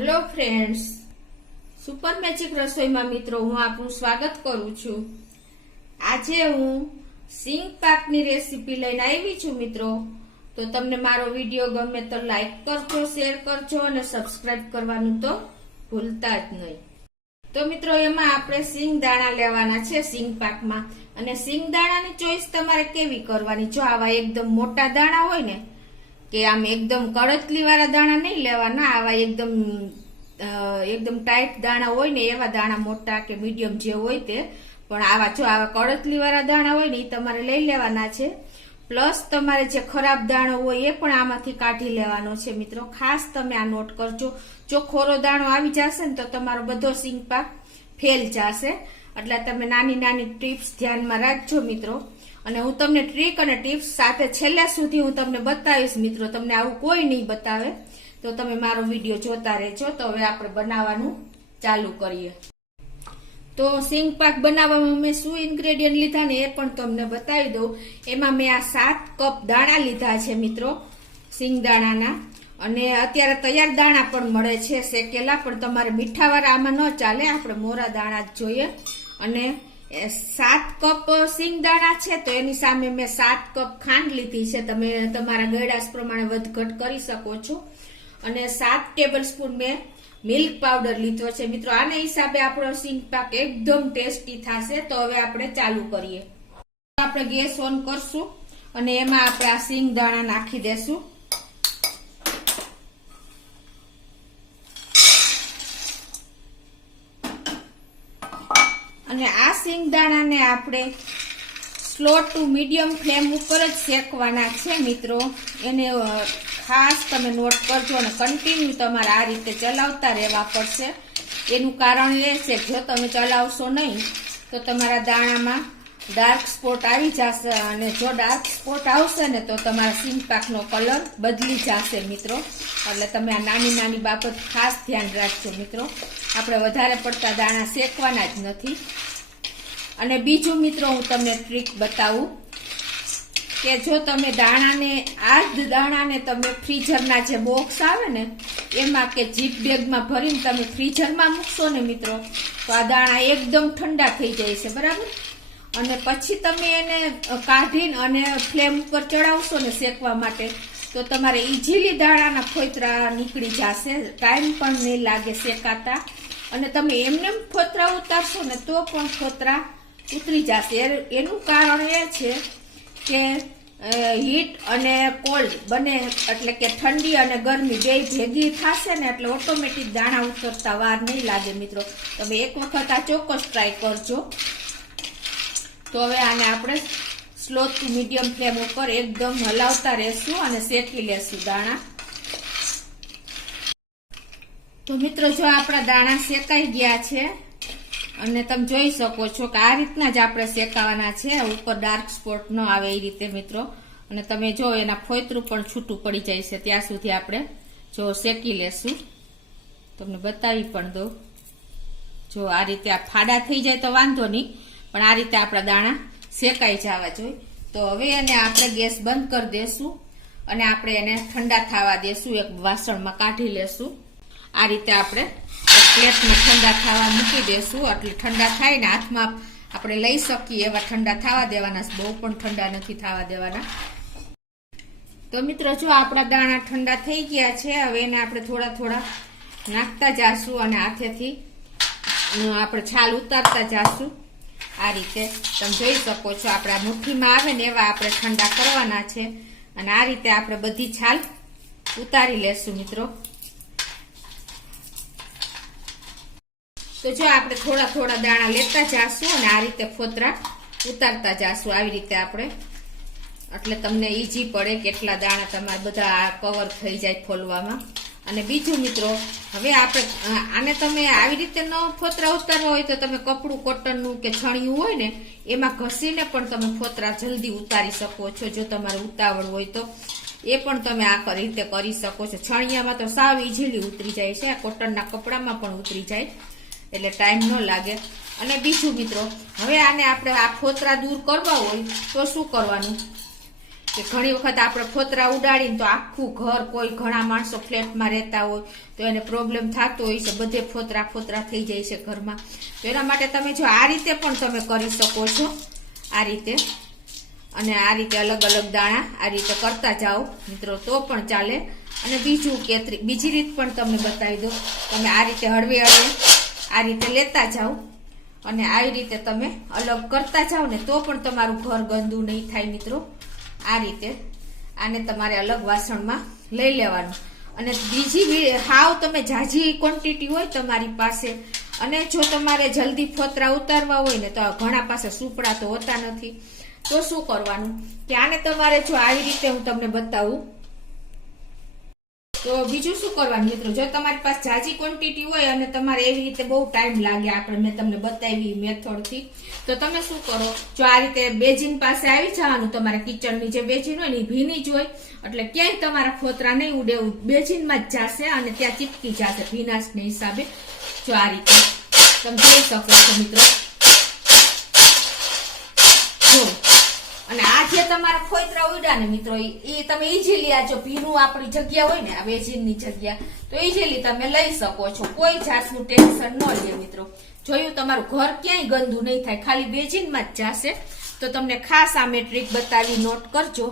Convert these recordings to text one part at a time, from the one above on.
Hello friends, super magic રસોઈમાં મિત્રો હું આપનું સ્વાગત કરું છું। આજે હું સિંગ પાકની રેસીપી લઈને આવી છું મિત્રો। તો તમને મારો વિડીયો ગમે તો લાઈક કરજો, શેર કરજો અને સબસ્ક્રાઇબ કરવાનું તો ભૂલતા જ નહીં। તો મિત્રો એમાં આપણે સિંગ દાણા લેવાના છે સિંગ પાકમાં, અને સિંગ દાણાની ચોઈસ તમારે કેવી કરવાની। જો આવા એકદમ મોટા દાણા હોય ને કે આમ એકદમ કડતલી વાળા દાણા નહીં લેવાના, આવા એકદમ ટાઈટ દાણા હોય ને એવા દાણા મોટા કે મીડિયમ જે હોય તે, પણ આવા કડતલી વાળા દાણા હોય ને એ તમારે લઈ લેવાના છે। પ્લસ તમારે જે ખરાબ દાણો હોય એ પણ આમાંથી કાઢી લેવાનો છે મિત્રો। ખાસ તમે આ નોટ કરજો, જો ખોરો દાણો આવી જશે ને તો તમારો બધો સિંગ પાક ફેલ જશે। એટલે તમે નાની નાની ટિપ્સ ધ્યાનમાં રાખજો મિત્રો, અને હું તમને ટ્રીક અને ટિપ્સ સાથે છેલ્લે સુધી હું તમને બતાવીશ મિત્રો। તમને આવું કોઈ નહીં બતાવે, તો તમે મારો વિડીયો જોતા રહેજો। તો હવે આપણે બનાવવાનું ચાલુ કરીએ। તો સિંગ પાક બનાવવામાં મેં શું ઇન્ગ્રેડિયન્ટ લીધા ને એ પણ તમને બતાવી દઉં। એમાં મેં આ 7 કપ દાણા લીધા છે મિત્રો, સિંગ દાણાના। અને અત્યારે તૈયાર દાણા પણ મળે છે શેકેલા, પણ તમારે મીઠાવાળા આમાં ન ચાલે, આપણે મોરા દાણા જ જોઈએ। અને 7 કપ સિંગ દાણા છે તો એની સામે મેં 7 કપ ખાંડ લીધી છે। તમે તમારા ગળાશ પ્રમાણે વધઘટ કરી શકો છો। અને 7 ટેબલ સ્પૂન મેં મિલ્ક પાવડર લીધો છે મિત્રો। આને હિસાબે આપણો સિંગ પાક એકદમ ટેસ્ટી થશે। તો હવે આપણે ચાલુ કરીએ। આપણે ગેસ ઓન કરશું અને એમાં આપણે આ સિંગ દાણા નાખી દેશું। અને આ સિંગ દાણાને આપણે સ્લો ટુ મીડિયમ ફ્લેમ ઉપર જ શેકવાના છે મિત્રો। એને ખાસ તમે નોટ કરજો અને કન્ટિન્યુ તમારે આ રીતે ચલાવતા રહેવા પડશે। એનું કારણ એ છે કે જો તમે ચલાવશો નહીં તો તમારા દાણામાં ડાર્ક સ્પોટ આવી જશે, અને જો ડાર્ક સ્પોટ આવશે ને તો તમારા સિંગ પાકનો કલર બદલી જશે મિત્રો। એટલે તમે આ નાની નાની બાબત ખાસ ધ્યાન રાખજો મિત્રો। આપણે વધારે પડતા દાણા શેકવાના જ નથી। અને બીજું મિત્રો હું તમને ટ્રીક બતાવું કે જો તમે દાણાને તમે ફ્રીઝરના જે બોક્સ આવે ને એમાં કે જીપ બેગમાં ભરીને તમે ફ્રીઝરમાં મૂકશો ને મિત્રો, તો આ દાણા એકદમ ઠંડા થઈ જાય છે, બરાબર। અને પછી તમે એને કાઢીને અને ફ્લેમ ઉપર ચડાવશો ને શેકવા માટે, તો તમારે ઇઝીલી દાણાના ફોતરા નીકળી જશે, ટાઈમ પણ નહીં લાગે શેકાતા। અને તમે એમને ફોતરા ઉતારશો ને તો પણ ફોતરા ઉતરી જશે। એનું કારણ એ છે કે હીટ અને કોલ્ડ બંને, એટલે કે ઠંડી અને ગરમી બે ભેગી થશે ને એટલે ઓટોમેટિક દાણા ઉતરતા વાર નહીં લાગે મિત્રો। તમે એક વખત આ ચોક્કસ ટ્રાય કરજો। તો હવે આને આપણે સ્લો ટુ મીડિયમ ફ્લેમ ઉપર એકદમ હલાવતા રહેશું અને શેકી લેશું દાણા। તો મિત્રો જો આપણા દાણા શેકાઈ ગયા છે, અને તમે જોઈ શકો છો કે આ રીતના જ આપણે શેકાવાના છે, ઉપર ડાર્ક સ્પોટ ન આવે એ રીતે મિત્રો। અને તમે જો એના ફોતરું પણ છૂટું પડી જાય છે ત્યાં સુધી આપણે જો શેકી લેશું। તમને બતાવી પણ દઉં, જો આ રીતે આ ફાડા થઈ જાય તો વાંધો નહીં, પણ આ રીતે આપણા દાણા શેકાઈ જવા જોઈએ। તો હવે એને આપણે ગેસ બંધ કરી દેશું અને આપણે એને ઠંડા થવા દેશું, એક વાસણમાં કાઢી લેશું। આ રીતે આપણે પ્લેટમાં ઠંડા થવા મૂકી દેશું, એટલે ઠંડા થાય ને હાથમાં આપણે લઈ શકીએ એવા ઠંડા થવા દેવાના, બહુ પણ ઠંડા નથી થવા દેવાના। તો મિત્રો જો આપણા દાણા ઠંડા થઈ ગયા છે, હવે એને આપણે થોડા થોડા નાખતા જાશું અને હાથેથી આપણે છાલ ઉતારતા જાશું। આ રીતે તમે જોઈ શકો છો, આપણા મુઠ્ઠીમાં આવે ને એવા આપણે ઠંડા કરવાના છે, અને આ રીતે આપણે બધી છાલ ઉતારી લેશું મિત્રો। તો જો આપણે થોડા થોડા દાણા લેતા જાશું અને આ રીતે ફોતરા ઉતારતા જાશું, આવી રીતે આપણે, એટલે તમને ઈઝી પડે કેટલા દાણા તમારે બધા કવર થઈ જાય ફોલવામાં। અને બીજું મિત્રો, હવે આપણે આને તમે આવી રીતે ન ફોતરા ઉતારવા હોય તો તમે કપડું કોટનનું કે છણિયું હોય ને એમાં ઘસીને પણ તમે ફોતરા જલ્દી ઉતારી શકો છો, જો તમારે ઉતાવળ હોય તો એ પણ તમે આ રીતે કરી શકો છો। છણિયામાં તો સાવ ઈઝીલી ઉતરી જાય છે, કોટનના કપડામાં પણ ઉતરી જાય, એટલે ટાઈમ ન લાગે। અને બીજું મિત્રો, હવે આને આપણે આ ફોતરા દૂર કરવા હોય તો શું કરવાનું કે ઘણી વખત આપણે ફોતરા ઉડાડીને તો આખું ઘર, કોઈ ઘણા માણસો ફ્લેટમાં રહેતા હોય તો એને પ્રોબ્લેમ થતો હોય છે, બધે ફોતરા થઈ જાય છે ઘરમાં. તો એના માટે તમે જો આ રીતે પણ તમે કરી શકો છો, આ રીતે. અને આ રીતે અલગ અલગ દાણા આ રીતે કરતા જાઓ મિત્રો તો પણ ચાલે. અને બીજી રીત પણ તમને બતાવી દો. તમે આ રીતે હળવે આ રીતે લેતા જાઓ અને આવી રીતે તમે અલગ કરતા જાઓ ને તો પણ તમારું ઘર ગંદુ નહીં થાય મિત્રો. આ રીતે આને તમારે અલગ વાસણમાં લઈ લેવાનું. અને બીજી હાવ તમે ઝાઝી ક્વોન્ટિટી હોય તમારી પાસે, અને જો તમારે જલ્દી ફોતરા ઉતારવા હોય ને તો ઘણા પાસે સુપડા તો હોતા નથી, તો શું કરવાનું કે આને તમારે જો આવી રીતે હું તમને બતાવું તો બીજું શું કરવાનું મિત્રો, જો તમારી પાસે ઝાઝી ક્વોન્ટિટી હોય અને તમારે એવી રીતે બહુ ટાઈમ લાગે, આપણે મેં તમને બતાવી મેથડથી, તો તમે શું કરો, જો આ રીતે બેજીન પાસે આવી જવાનું. તમારે કિચનની જે બેજીન હોય ને એ ભીની જ હોય, એટલે ક્યાંય તમારા ફોતરા નહીં ઉડે, બેજીનમાં જ જશે અને ત્યાં ચીપકી જશે ભીનાશને હિસાબે. જો આ રીતે તમે જોઈ શકો છો મિત્રો. જો અને આ જે તમારા ફોતરા ઉડ્યા ને મિત્રો, એ તમે ઈઝીલી આ જો ભીનું આપણી જગ્યા હોય ને આ બેજીનની જગ્યા, તો ઈઝીલી તમે લઈ શકો છો, કોઈ જાતનું ટેન્શન ન લે મિત્રો. જોયું, તમારું ઘર ક્યાંય ગંદુ નહીં થાય, ખાલી બેજીનમાં જ જશે. તો તમને ખાસ આ મેં ટ્રીક બતાવી, નોટ કરજો.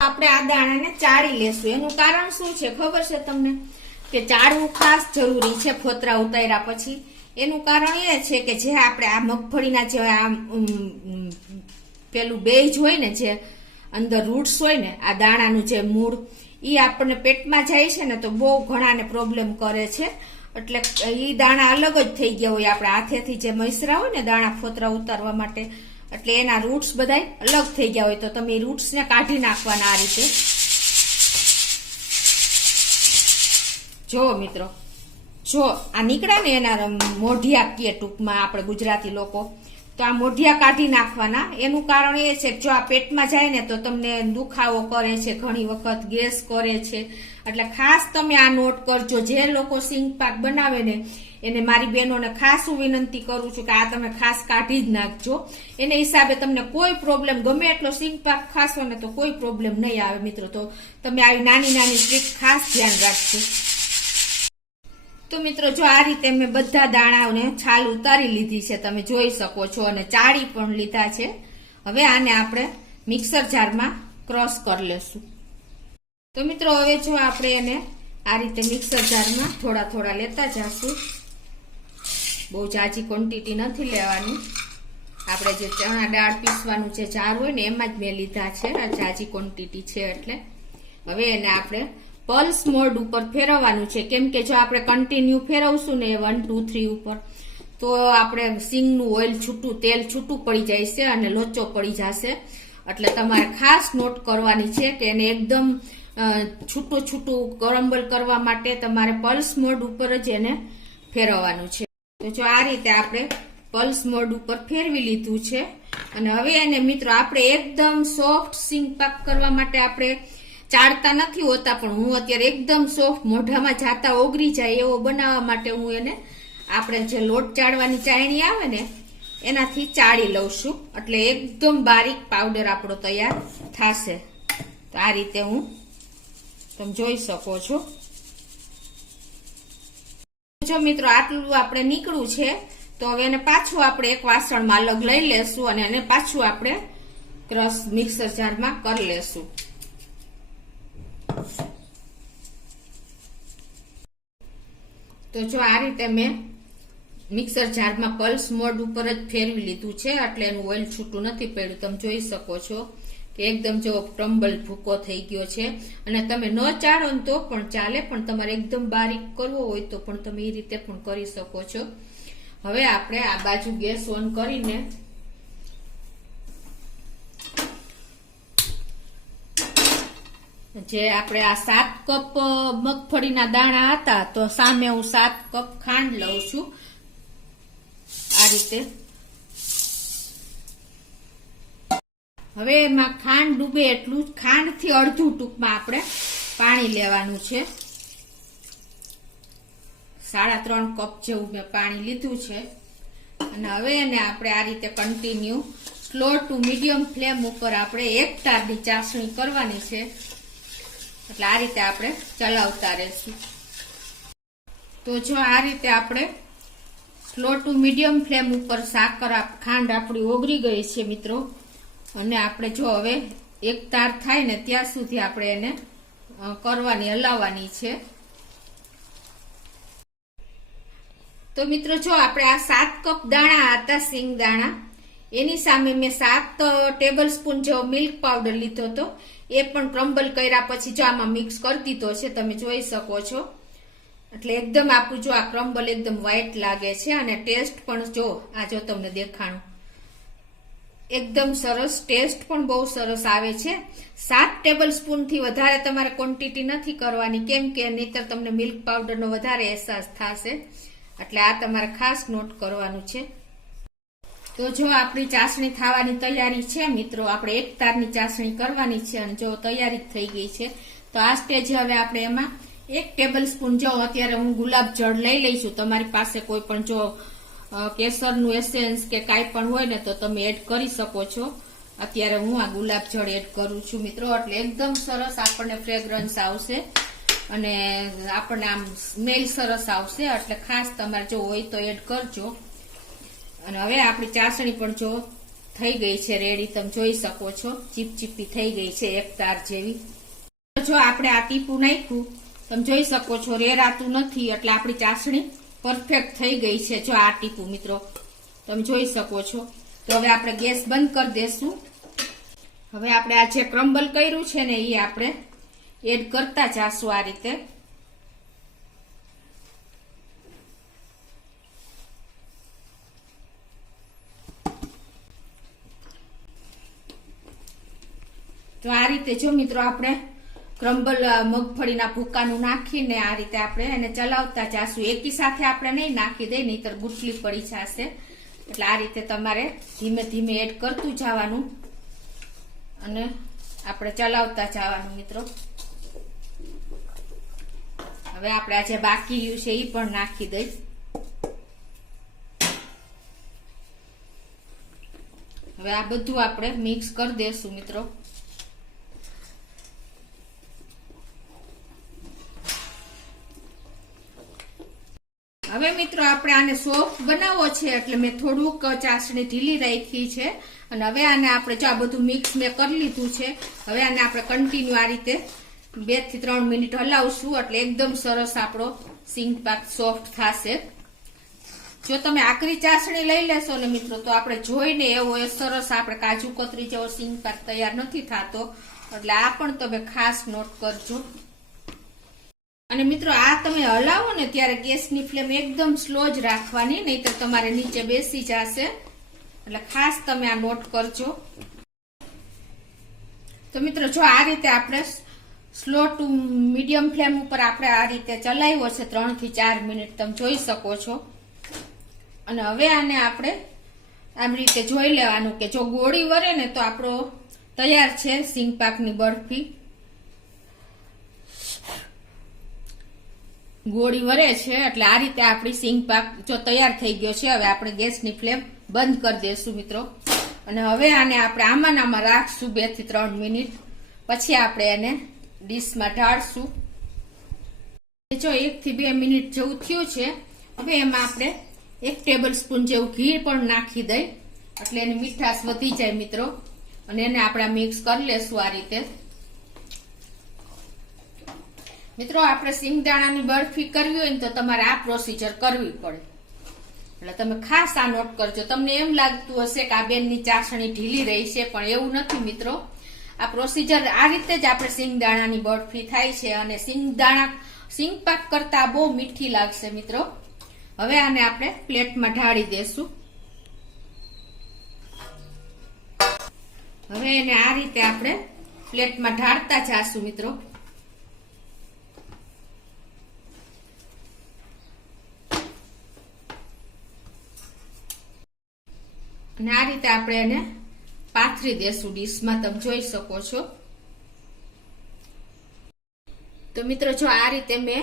આપણે આ દાણાને ચાળી લેશું. એનું કારણ શું છે ખબર છે તમને, કે ચાળવું ખાસ જરૂરી છે ફોતરા ઉતાર્યા પછી. એનું કારણ એ છે કે જે આપણે આ મગફળીના જે પેલું બેજ હોય ને, જે અંદર રૂટ્સ હોય ને, આ દાણાનું જે મૂળ, એ આપણને પેટમાં જાય છે ને તો બહુ ઘણાને પ્રોબ્લેમ કરે છે. એટલે એ દાણા અલગ જ થઈ ગયા હોય આપણા હાથેથી જે મૈસરા હોય ને દાણા ફોતરા ઉતારવા માટે, એટલે એના રૂટ્સ બધા અલગ થઈ ગયા હોય. તો તમે એ રૂટ્સને કાઢી નાખવાના આ રીતે. જો મિત્રો, જો આ નીકળ્યા ને એના મોઢિયા કીએ ટૂંકમાં આપણે ગુજરાતી લોકો, તો આ મોઢિયા કાઢી નાખવાના. એનું કારણ એ છે કે જો આ પેટમાં જાય ને તો તમને દુખાવો કરે છે, ઘણી વખત ગેસ કરે છે. એટલે ખાસ તમે આ નોટ કરજો. જે લોકો સિંગ પાક બનાવે ને એને મારી બહેનોને ખાસ હું વિનંતી કરું છું કે આ તમે ખાસ કાઢી જ નાખજો. એને હિસાબે તમને કોઈ પ્રોબ્લેમ, ગમે એટલો સિંગ પાક ખાશો ને તો કોઈ પ્રોબ્લેમ નહીં આવે મિત્રો. તો તમે આવી નાની નાની ટ્રીક ખાસ ધ્યાન રાખજો. તો મિત્રો જો આ રીતે મેં બધા દાણાઓને છાલ ઉતારી લીધી છે, તમે જોઈ શકો છો, અને ચાળી પણ લીધા છે. હવે આને આપણે મિક્સર જારમાં ક્રશ કરી લેશું. તો મિત્રો હવે જો આપણે એને આ રીતે મિક્સર જારમાં થોડા થોડા લેતા જશું. બહુ જાજી ક્વોન્ટિટી નથી લેવાની. આપણે જે ચણા દાળ પીસવાનું જે જાર હોય ને એમાં જ મેં લીધા છે, જાજી ક્વોન્ટિટી છે એટલે. હવે એને આપણે પલ્સ મોડ ઉપર ફેરવવાનું છે, કેમ કે જો આપણે કન્ટિન્યુ ફેરવશું ને 1 2 3 ઉપર તો આપણે સિંગનું ઓઇલ છૂટું, તેલ છૂટું પડી જાય છે અને લોચો પડી જશે. એટલે તમારે ખાસ નોટ કરવાની છે કે એને એકદમ છૂટું છૂટું કરંબલ કરવા માટે તમારે પલ્સ મોડ ઉપર જ એને ફેરવવાનું છે. તો જો આ રીતે આપણે પલ્સ મોડ ઉપર ફેરવી લીધું છે. અને હવે એને મિત્રો આપણે એકદમ સોફ્ટ સિંગ પાક કરવા માટે આપણે ચાળતા નથી હોતા, પણ હું અત્યારે એકદમ સોફ્ટ મોઢામાં જાતા ઓગળી જાય એવો બનાવવા માટે હું એને આપણે જે લોટ ચાળવાની ચાળણી આવે ને એનાથી ચાળી લઉં છું. એટલે એકદમ બારીક પાવડર આપણો તૈયાર થશે. તો આ રીતે હું તમે જોઈ શકો છો. જો મિત્રો આટલું આપણે નીકળ્યું છે, તો હવે એને પાછું આપણે એક વાસણમાં અલગ લઈ લેશું અને એને પાછું આપણે ક્રશ મિક્સર જારમાં કરી લેશું. તો જો આ રીતે મેં મિક્સર જારમાં પલ્સ મોડ ઉપર જ ફેરવી લીધું છે, એટલે એનું ઓઇલ છૂટું નથી પડ્યું. તમે જોઈ શકો છો કે એકદમ જો ટંબલ ભૂકો થઈ ગયો છે. અને તમે ન ચાળો ને તો પણ ચાલે, પણ તમારે એકદમ બારીક કરવો હોય તો પણ તમે એ રીતે પણ કરી શકો છો. હવે આપણે આ બાજુ ગેસ ઓન કરીને જે આપણે આ 7 કપ મગફળીના દાણા હતા, તો સામે હું 7 કપ ખાંડ લઉં છું. આ રીતે હવે એમાં ખાંડ ડૂબે એટલું જ, ખાંડથી અડધું ટૂંકમાં આપણે પાણી લેવાનું છે. 3.5 કપ જેવું મેં પાણી લીધું છે. અને હવે એને આપણે આ રીતે continue slow to medium flame ઉપર આપણે 1 તારની ચાસણી કરવાની છે. એટલે આ રીતે આપણે ચલાવતા રહેશું. તો જો આ રીતે આપણે સ્લો ટુ મીડિયમ ફ્લેમ ઉપર ખાંડ આપણી ઓગળી ગઈ છે મિત્રો. અને આપણે જો હવે 1 તાર થાય ને ત્યાં સુધી આપણે એને કરવાની, હલાવવાની છે. તો મિત્રો જો આપણે આ 7 કપ દાણા હતા સિંગ દાણા, એની સામે મેં 7 ટેબલ સ્પૂન જેવો મિલ્ક પાવડર લીધો હતો. એ પણ ક્રમ્બલ કર્યા પછી જો આમાં મિક્સ કરી દીધો છે, તમે જોઈ શકો છો. એટલે એકદમ આપણું જો આ ક્રમ્બલ એકદમ વ્હાઈટ લાગે છે અને ટેસ્ટ પણ જો આ જો તમને દેખાણું એકદમ સરસ, ટેસ્ટ પણ બહુ સરસ આવે છે. 7 ટેબલ સ્પૂન થી વધારે તમારે ક્વોન્ટિટી નથી કરવાની, કેમ કે નહીતર તમને મિલ્ક પાવડરનો વધારે અહેસાસ થશે. એટલે આ તમારે ખાસ નોટ કરવાનું છે. તો જો આપણી ચાસણી થવાની તૈયારી છે મિત્રો. આપણે 1 તારની ચાસણી કરવાની છે અને જો તૈયારી થઈ ગઈ છે. તો આ સ્ટેજે હવે આપણે એમાં 1 ટેબલ સ્પૂન જો અત્યારે હું ગુલાબ જળ લઈ લઈશું. તમારી પાસે કોઈ પણ જો કેસરનું એસેન્સ કે કાંઈ પણ હોય ને તો તમે એડ કરી શકો છો. અત્યારે હું આ ગુલાબ જળ એડ કરું છું મિત્રો. એટલે એકદમ સરસ આપણને ફ્રેગ્રન્સ આવશે અને આપણને આમ સ્મેલ સરસ આવશે. એટલે ખાસ તમારે જો હોય તો એડ કરજો. અને હવે આપણી ચાસણી પણ જો થઈ ગઈ છે રેડી, તમે જોઈ શકો છો. ચીપચીપી થઈ ગઈ છે 1 તાર જેવી. જો આપણે આ ટીપું નાખ્યું, તમે જોઈ શકો છો રેરાતું નથી. એટલે આપણી ચાસણી પરફેક્ટ થઈ ગઈ છે. જો આ ટીપું મિત્રો તમે જોઈ શકો છો. તો હવે આપણે ગેસ બંધ કરી દેશું. હવે આપણે આ જે ક્રમ્બલ કર્યું છે ને એ આપણે એડ કરતા જાશું આ રીતે. તો આ રીતે જો મિત્રો આપણે ક્રમ્બલ મગફળીના ભૂકાનું નાખીને આ રીતે આપણે એને ચલાવતા જાશું. એકી સાથે આપણે નહીં નાખી દઈએ, નહીતર ગુટલી પડી જશે. એટલે આ રીતે તમારે ધીમે ધીમે એડ કરતું જવાનું અને આપણે ચલાવતા જવાનું મિત્રો. હવે આપણે આ જે બાકી રહ્યું છે એ પણ નાખી દઈશ. હવે આ બધું આપણે મિક્સ કરી દેશું મિત્રો. હવે મિત્રો આપણે આને સોફ્ટ બનાવવો છે એટલે મેં થોડુંક ચાસણી ઢીલી રાખી છે. અને હવે આને આપણે જો આ બધું મિક્સ મેં કરી લીધું છે. હવે આને આપણે કન્ટિન્યુ આ રીતે 2 થી 3 મિનિટ હલાવશું. એટલે એકદમ સરસ આપણો સિંગ પાક સોફ્ટ થશે. જો તમે આકરી ચાસણી લઈ લેશો ને મિત્રો તો આપણે જોઈને એવો સરસ આપણે કાજુ કતરી જેવો સિંગ પાક તૈયાર નથી થતો. એટલે આ પણ તમે ખાસ નોટ કરજો. અને મિત્રો આ તમે હલાવો ને ત્યારે ગેસની ફ્લેમ એકદમ સ્લો જ રાખવાની, નહીં તો તમારે નીચે બેસી જશે. એટલે ખાસ તમે આ નોટ કરજો. તો મિત્રો જો આ રીતે આપણે સ્લો ટુ મીડિયમ ફ્લેમ ઉપર આપણે આ રીતે ચલાવ્યો છે 3 થી 4 મિનિટ, તમે જોઈ શકો છો. અને હવે આને આપણે આવી રીતે જોઈ લેવાનું કે જો ગોળી વરે ને તો આપણો તૈયાર છે સિંગ પાકની બરફી. ગોળી વરે છે એટલે આ રીતે આપણી સિંગ પાક જો તૈયાર થઈ ગયો છે. હવે આપણે ગેસની ફ્લેમ બંધ કરી દેશું મિત્રો. અને હવે આને આપણે આમાં રાખશું 2 થી 3 મિનિટ. પછી આપણે એને ડીશમાં ઢાળશું. જો 1 થી 2 મિનિટ જેવું થયું છે. હવે એમાં આપણે 1 ટેબલ સ્પૂન જેવું ઘી પણ નાખી દઈ એટલે એની મીઠાશ વધી જાય મિત્રો. અને એને આપણે મિક્સ કરી લેશું આ રીતે. મિત્રો આપણે સિંગદાણાની બરફી કરવી હોય ને તો તમારે આ પ્રોસીજર કરવી પડે. એટલે તમે ખાસ આ નોટ કરજો. તમને એમ લાગતું હશે કે આ બેનની ચાસણી ઢીલી રહી છે, પણ એવું નથી મિત્રો. આ પ્રોસીજર આ રીતે જ આપણે સિંગદાણાની બરફી થાય છે. અને સિંગ પાક કરતા બહુ મીઠી લાગશે મિત્રો. હવે આને આપણે પ્લેટમાં ઢાળી દેશું. હવે એને આ રીતે આપણે પ્લેટમાં ઢાળતા જાશું મિત્રો. અને આ રીતે આપણે એને પાથરી દેશું ડીશમાં, તમે જોઈ શકો છો. તો મિત્રો જો આ રીતે મેં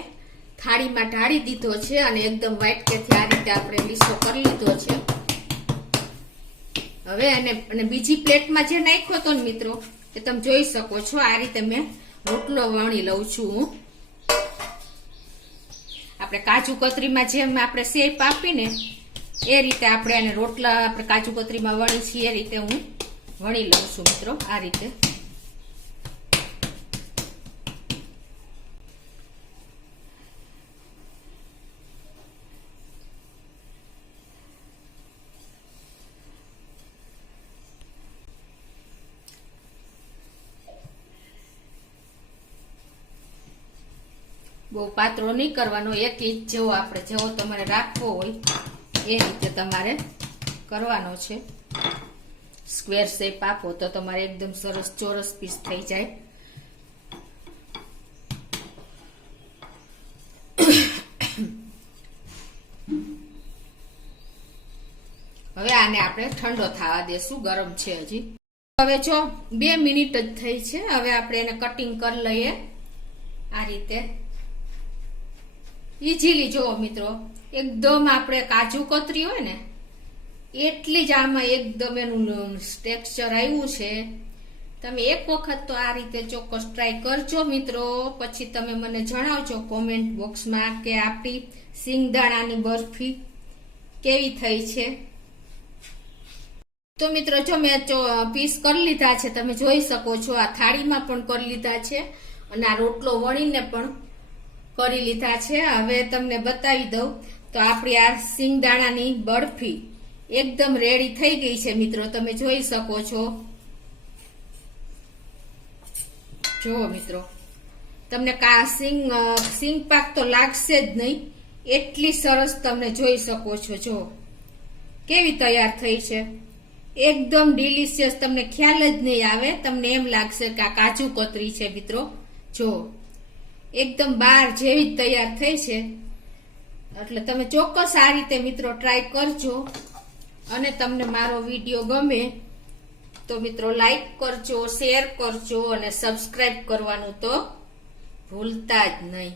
થાળીમાં ઢાળી દીધો છે અને એકદમ વ્હાઈટ કેથી આ રીતે આપણે લીસો કરી લીધો છે. હવે અને બીજી પ્લેટમાં જે નાખ્યો હતો ને મિત્રો એ તમે જોઈ શકો છો. આ રીતે મેં રોટલો વણી લઉં છું હું. આપણે કાજુ કતરીમાં જેમ આપણે શેપ આપીને એ રીતે આપણે એને રોટલા આપણે કાજુ કતરીમાં વણી છીએ એ રીતે હું વણી લઉં છું મિત્રો. આ રીતે બહુ પાતળો નહીં કરવાનો, 1 ઇંચ જેવો આપણે જેવો તમારે રાખવો હોય એ રીતે તમારે કરવાનો છે. સ્ક્વેર શેપ આપો તો તમારે એકદમ સરસ ચોરસ પીસ થઈ જાય. હવે આને આપણે ઠંડો થવા દેશું, ગરમ છે હજી. હવે જો 2 મિનિટ જ થઈ છે. હવે આપણે એને કટિંગ કરી લઈએ આ રીતે ઈઝીલી. જુઓ મિત્રો, એકદમ આપણે કાજુ કતરી હોય ને એટલી જ આમાં એકદમ એનું ટેક્સચર આવ્યું છે. તમે એક વખત તો આ રીતે ચોક્કસ ટ્રાય કરજો મિત્રો. પછી તમે મને જણાવજો કોમેન્ટ બોક્સમાં કે આપણી સિંગદાણાની બરફી કેવી થઈ છે. તો મિત્રો જો મેં પીસ કરી લીધા છે, તમે જોઈ શકો છો. આ થાળીમાં પણ કરી લીધા છે અને આ રોટલો વણીને પણ કરી લીધા છે. હવે તમને બતાવી દઉં તો આપણી આ સિંગદાણાની બરફી એકદમ રેડી થઈ ગઈ છે મિત્રો. તમે જોઈ શકો છો. જુઓ મિત્રો, તમને સિંગ પાક તો લાગશે જ નહીં, એટલી સરસ તમને જોઈ શકો છો. જો કેવી તૈયાર થઈ છે, એકદમ ડિલિશિયસ. તમને ખ્યાલ જ નહીં આવે, તમને એમ લાગશે કે આ કાજુ કતરી છે મિત્રો. જો એકદમ બાર જેવી જ તૈયાર થઈ છે. એટલે તમે ચોક્કસ આ રીતે મિત્રો ટ્રાય કરજો. અને તમને મારો વિડીયો ગમે તો મિત્રો લાઈક કરજો, શેર કરજો અને સબસ્ક્રાઇબ કરવાનું તો ભૂલતા જ નહીં.